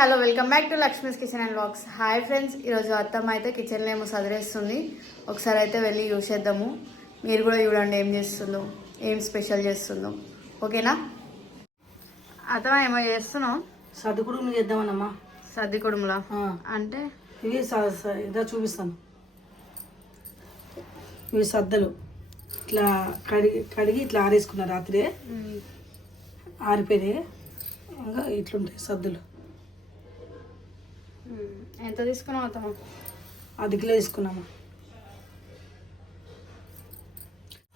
Hello welcome back to Lakshmi's kitchen and vlogs. Hi friends, ఈరోజు అత్తమ్మ అయితే కిచెన్లో ఏమో సదిరేస్తుంది. ఒకసారి అయితే వెళ్ళి చూసేద్దాము. మీరు కూడా చూడండి ఏం చేస్తుందో, ఏం స్పెషల్ చేస్తుందో. ఓకేనా? అత్తమ్మ ఏమో చేస్తున్నావు? సర్ది కుడుములు చేద్దామన్నమ్మా. సర్ది కుడుములా అంటే? ఇవి ఇదా చూపిస్తాను. ఇవి సద్దలు ఇట్లా కడిగి ఇట్లా ఆరేసుకున్నా రాత్రి, ఆరిపోయినాయి. ఇంకా ఇట్లుంటాయి సద్దులు. ఎంత తీసుకున్నావు అత్తమ్మ? 10 కిలో తీసుకున్నాము.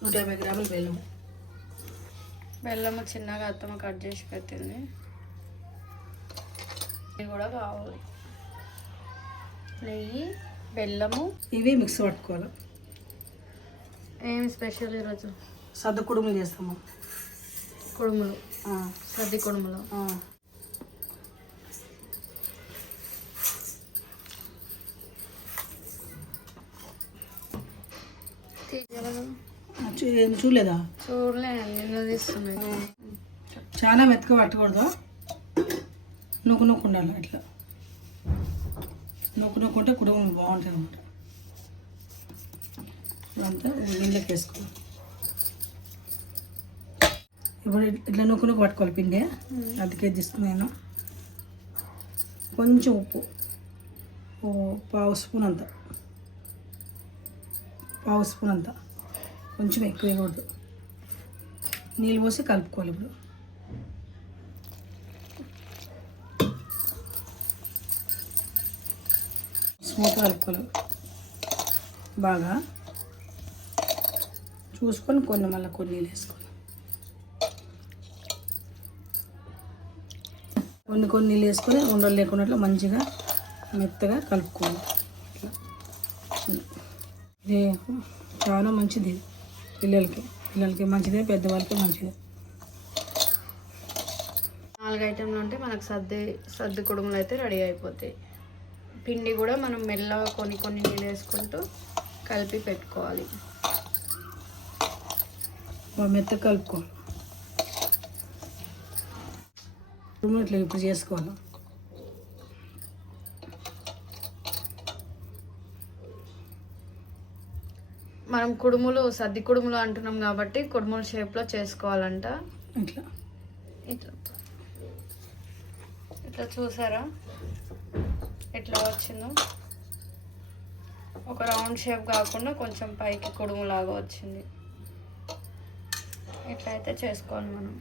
150 గ్రాములు బెల్లము. బెల్లము చిన్నగా అత్తమ్మ కట్ చేసి పెట్టింది. ఇవి కూడా కావాలి. నెయ్యి, బెల్లము, ఇవి మిక్స్ పట్టుకోవాలి. ఏం స్పెషల్ ఈరోజు? సద్ద కుడుములు చేస్తాము. కుడుములు, సద్ది కుడుములు. చూడలేదా? చూడలేదు, తీస్తున్నాయి. చాలా మెత్తగా పట్టకూడదు, నొక్కు నొక్కు ఉండాలి. ఇట్లా నొక్కు నొక్కుంటే కుడుములు బాగుంటాయి అన్నమాట. అంతా నీళ్ళకి వేసుకోవాలి. ఇప్పుడు ఇట్లా నొక్కు నొక్కు పట్టుకోవాలి పిండి. అందుకే తీసుకున్నాను. కొంచెం ఉప్పు, పావు స్పూన్ అంతా, కొంచెం ఎక్కువ వేయకూడదు. నీళ్ళు పోసి కలుపుకోవాలి. ఇప్పుడు స్మూత్ కలుపుకోవాలి బాగా. చూసుకొని మళ్ళీ కొన్ని నీళ్ళు వేసుకోవాలి. కొన్ని నీళ్ళు వేసుకొని ఉండలు లేకున్నట్లు మంచిగా మెత్తగా కలుపుకోవాలి. ఇది చాలా మంచిది పిల్లలకి మంచిదే, పెద్దవాళ్ళకి మంచిదే. 4 ఐటెంలు ఉంటే మనకు సర్ది కుడుములు అయితే రెడీ అయిపోతాయి. పిండి కూడా మనం మెల్లగా కొన్ని నీళ్ళు వేసుకుంటూ కలిపి పెట్టుకోవాలి. మెత్తగా కలుపుకోవాలి. ఇట్లా ఇప్పుడు చేసుకోవాలి. మనం సర్ది కుడుములు అంటున్నాం కాబట్టి కుడుముల షేప్లో చేసుకోవాలంట. ఇట్లా ఇట్లా ఇట్లా చూసారా ఎట్లా వచ్చిందో? ఒక రౌండ్ షేప్ కాకుండా కొంచెం పైకి కుడుములాగా వచ్చింది. ఇట్లా అయితే చేసుకోవాలి మనం.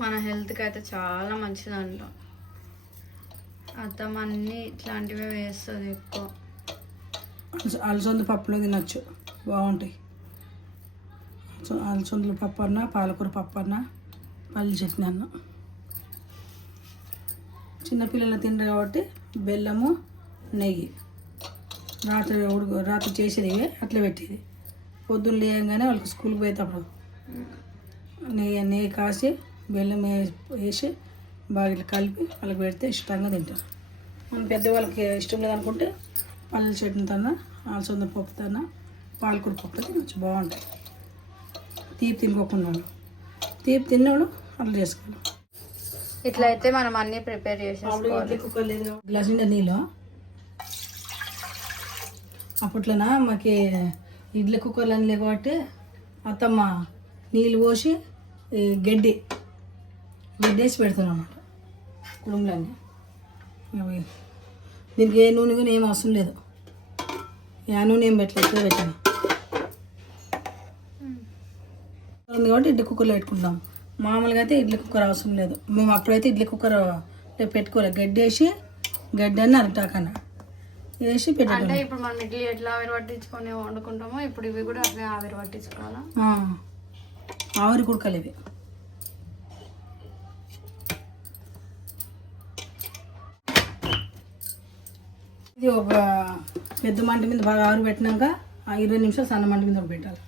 మన హెల్త్కి అయితే చాలా మంచిదంట. అత్తమ్మ అన్నీ ఇట్లాంటివే వేస్తుంది ఎక్కువ. అలసంద పప్పులో తినచ్చు, బాగుంటాయి. అలసందల పప్పు అన్న, పాలకూర పప్పు అన్న, పల్లి చట్నీ అన్న. చిన్నపిల్లలు తింటారు కాబట్టి బెల్లము, నెయ్యి రాత్రి చేసేది అట్లా పెట్టేది. పొద్దున్న లేయంగానే వాళ్ళకి స్కూల్కి పోయేటప్పుడు నెయ్యి కాసి బెల్లం వేసి బాగా ఇట్లా కలిపి వాళ్ళకి పెడితే ఇష్టంగా తింటారు. మన పెద్దవాళ్ళకి ఇష్టం లేదనుకుంటే పల్లి చట్నీతో, అలసంద పప్పుతో, పాలకూర పప్పుతో తినచ్చు, బాగుంటాయి. తీపి తినుకోకుండా తిన్నవాళ్ళు అట్లా చేసుకోవాలి. ఇట్లా అయితే మనం అన్నీ ప్రిపేర్ చేసేసుకోవాలి. కుక్కర్ లేదు, గ్లాస్ నిండా నీళ్ళు. అప్పట్లోనా మాకు ఇడ్లీ కుక్కర్లు అని లేవు కాబట్టి అత్తమ్మ నీళ్ళు పోసి గడ్డి వేసి పెడుతున్నాం అన్నమాట కుడుములన్నీ. దీనికి ఏ నూనె కానీ ఏం అవసరం లేదు. ఏ నూనె ఏం పెట్టలేదు, పెట్టాను కాబట్టి ఇడ్లీ కుక్కర్లో పెట్టుకుంటాం. మామూలుగా అయితే ఇడ్లీ కుక్కర్ అవసరం లేదు. మేము అప్పుడైతే ఇడ్లీ కుక్కర్ పెట్టుకోలేదు. గడ్డి అని అరటాకన్నా వేసి పెట్టాలి. అంటే ఇప్పుడు మనం ఇడ్లీ ఎట్లా ఆవిరి పట్టించుకొని వండుకుంటామో ఇప్పుడు ఇవి కూడా అట్లా ఆవిరి పట్టించుకోవాలా? ఆవిరి కుడకలు ఇవి. ఇది ఒక పెద్ద మంట మీద బాగా ఆవిరి పెట్టినాక 20 నిమిషాలు సన్న మంట మీద పెట్టాలి.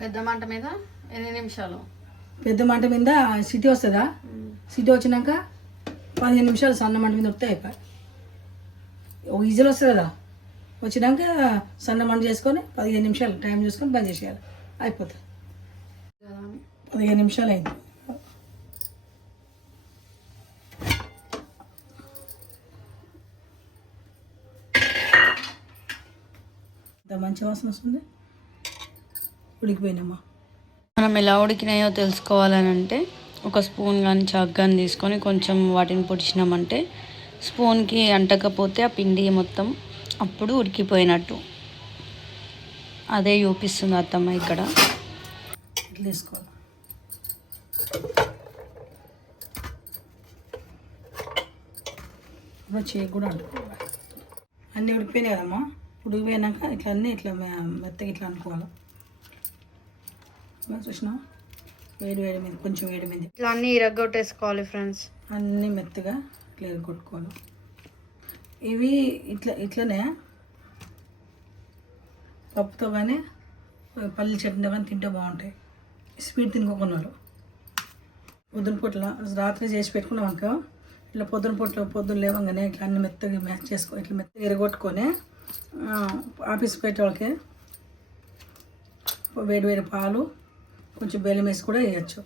పెద్ద మంట మీద ఎన్ని నిమిషాలు? పెద్ద మంట మీద సిటీ వస్తుందా, సిటీ వచ్చినాక 15 నిమిషాలు సన్న మంట మీద ఉడితే అయిపోయి. ఒక విజిల్ వస్తుంది కదా, వచ్చినాక సన్న మంట చేసుకొని 15 నిమిషాలు టైం చూసుకొని బంద్ చేసేయాలి, అయిపోతుంది. 15 నిమిషాలు అయింది. ఇంత మంచి వాసన వస్తుంది. ఉడికిపోయినామా. మనం ఎలా ఉడికినాయో తెలుసుకోవాలని అంటే ఒక స్పూన్ కానీ చాక్ కానీ తీసుకొని కొంచెం వాటిని పొడిచినామంటే స్పూన్కి అంటకపోతే ఆ పిండి మొత్తం అప్పుడు ఉడికిపోయినట్టు. అదే చూపిస్తుంది అత్తమ్మ ఇక్కడ. ఇట్లా వేసుకోవాలి. చేయి కూడా అంటుకోవాలి. అన్నీ ఉడికిపోయినాయి కదమ్మా. ఉడికిపోయినాక ఇట్లా అన్నీ ఇట్లా మెత్తగా ఇట్లా అనుకోవాలి. చూసినా వేడి మీద కొంచెం వేడి మీద ఇట్లా అన్నీ ఇరగొట్టేసుకోవాలి ఫ్రెండ్స్. అన్నీ మెత్తగా ఇట్లా కొట్టుకోవాలి. ఇవి ఇట్లనే పప్పుతో కానీ పల్లి చట్నీ కానీ తింటే బాగుంటాయి. స్వీట్ తినుకోకున్నారు పొద్దున పూటల రాత్రి చేసి పెట్టుకున్నాం అనుకో, ఇట్లా పొద్దున లేవగానే ఇట్లా అన్ని మెత్తగా మ్యాచ్ చేసుకో, ఇట్లా మెత్తగా ఎరగొట్టుకొని ఆఫీస్ పెట్టే వాళ్ళకి వేడి పాలు కొంచెం బెల్లం వేసి కూడా వేయచ్చు,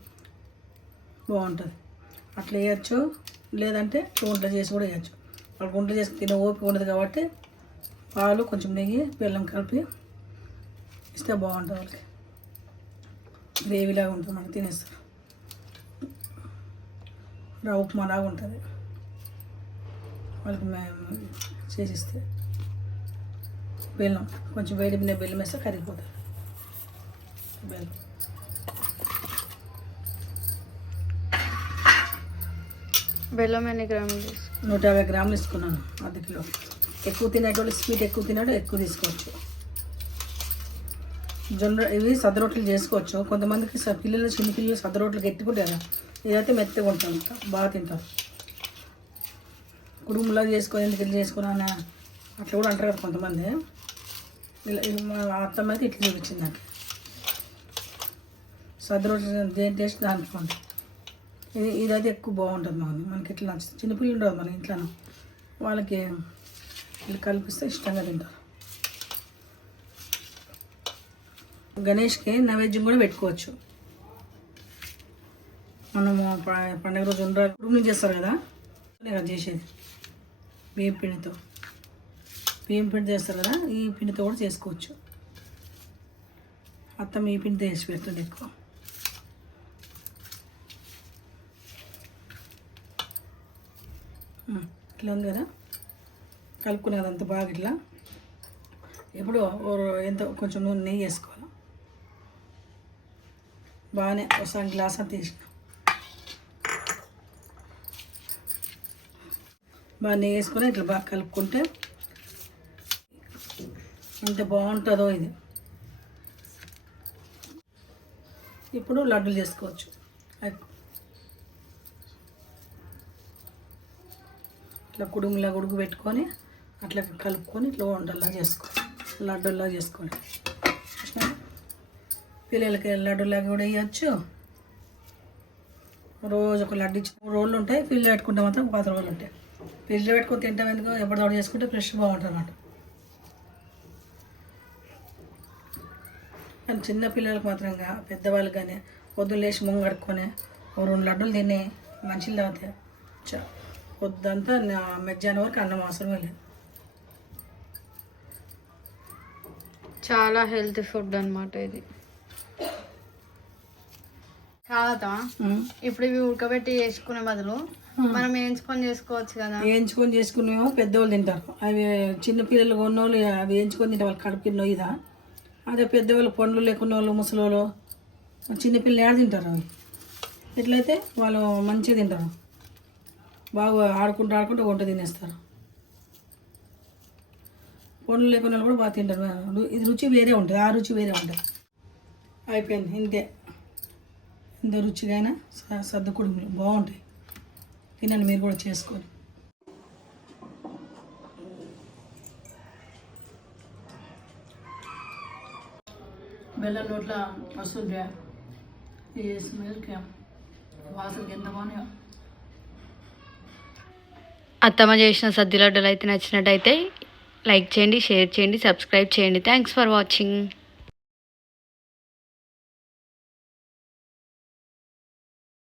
బాగుంటుంది. అట్లా వేయచ్చు. లేదంటే వంట చేసి కూడా వేయచ్చు. వాళ్ళకి వంట చేసి తినే ఓపిక ఉండదు కాబట్టి పాలు కొంచెం నెయ్యి బెల్లం కలిపి ఇస్తే బాగుంటుంది. వాళ్ళకి గ్రేవీలాగా ఉంటుంది, మనకి తినేస్తారు. ఉప్మా లాగా ఉంటుంది వాళ్ళకి మేము చేసిస్తే. బెల్లం కొంచెం వేడి మీద బెల్లం వేస్తే కరిగిపోతుంది. బెల్లం బెల్లం ఎన్ని గ్రాములు? 150 గ్రాములు తీసుకున్నాను, అర్ధ కిలో. ఎక్కువ తినేటోళ్ళు స్వీట్ ఎక్కువ తినేటో ఎక్కువ తీసుకోవచ్చు. జొన్న ఇవి సద్ద రొట్టెలు చేసుకోవచ్చు. కొంతమందికి చిన్న పిల్లలు సద్ద రొట్టెలు గట్టికుంటారు, ఇదైతే మెత్తగా ఉంటుంది, బాగా తింటారు. కుడుములా చేసుకొని ఎందుకు చేసుకున్నాను అట్లా కూడా అంటారు కదా కొంతమంది. ఇలా మా అత్తమ్మ అయితే ఇట్లా చూపించింది నాకు. సద్ద రొట్టెలు దేని టేస్ట్ దానికి ఉంటుంది. ఇదైతే ఎక్కువ బాగుంటుంది. మనకి ఇట్లా నచ్చుతుంది. చిన్నపిల్లలు ఉండదు మన ఇంట్లో, వాళ్ళకి ఇట్లా కల్పిస్తే ఇష్టంగా తింటారు. గణేష్కి నైవేద్యం కూడా పెట్టుకోవచ్చు. మనము పండుగ రోజు కుడుములు చేస్తారు కదా, అది చేసేది బియ్యం పిండి చేస్తారు కదా, ఈ పిండితో కూడా చేసుకోవచ్చు. అత్తమ్మ ఈ పిండితో వేసి పెడుతుంది ఎక్కువ. ఇట్లా ఉంది కదా, కలుపుకునేది అంత బాగా ఇట్లా. ఇప్పుడు ఎంత కొంచెం నెయ్యి వేసుకోవాలి. బాగానే ఒకసారి గ్లాస్ అంత వేసిన బాగా నెయ్యి వేసుకొని ఇట్లా బాగా కలుపుకుంటే ఎంత బాగుంటుందో ఇది. ఇప్పుడు లడ్డూలు చేసుకోవచ్చు. ఇట్లా కుడుములా ఉడుకు పెట్టుకొని అట్లా కలుపుకొని ఇట్లా వంటల్లా చేసుకోవాలి, లడ్డూల్లా చేసుకోవాలి. పిల్లలకి లడ్డూలాగా కూడా వేయచ్చు. రోజు ఒక లడ్డు ఇచ్చి 3 రోజులు ఉంటాయి. పిల్లలు పెట్టుకుంటే మాత్రం 10 రోజులు ఉంటాయి. పిల్లలు పెట్టుకొని తింటాం ఎందుకో, ఎప్పటిదోడు చేసుకుంటే ఫ్రెష్ బాగుంటుంది అన్నమాట. కానీ చిన్న పిల్లలకు మాత్రంగా పెద్దవాళ్ళకి కానీ పొద్దున్న లేచి ముంగ కడుక్కొని 2 లడ్డూలు తిని మంచిలు తాగితే పొద్దంతా మధ్యాహ్నం వరకు అన్నం అవసరమే లేదు. చాలా హెల్తీ ఫుడ్ అన్నమాట ఇది. కాదా ఇప్పుడు ఇవి ఉడకబెట్టి చేసుకునే బదులు మనం వేయించుకొని చేసుకోవచ్చు కదా. వేయించుకొని చేసుకునేమో పెద్దవాళ్ళు తింటారు. అవి చిన్న పిల్లలు కొన్నోళ్ళు అవి వేయించుకొని తింటే వాళ్ళు కడుపు నొయ్యిదా. అదే పెద్దవాళ్ళు పండ్లు లేకున్న వాళ్ళు, ముసలోళ్ళు, చిన్నపిల్లలు ఏడ తింటారు. అవి ఎట్లయితే వాళ్ళు మంచిగా తింటారు, బాగా ఆడుకుంటూ వంట తినేస్తారు. పండ్లు లేకున్న వాళ్ళు కూడా బాగా తింటారు. ఇది రుచి వేరే ఉంటుంది, ఆ రుచి వేరే ఉంటుంది. అయిపోయింది ఇంతే. ఇంత రుచిగా అయినా సద్ద కుడుములు బాగుంటాయి. తినండి మీరు కూడా చేసుకొని. బెల్లం నోట్ల వస్తుంది, ఈ స్మెల్కి వాసనకి ఎంత బాగున్నాయో. అత్తమ్మ చేసిన సద్ది లడ్డూలు అయితే నచ్చినట్టయితే లైక్ చేయండి, షేర్ చేయండి, సబ్స్క్రైబ్ చేయండి. Thanks for watching.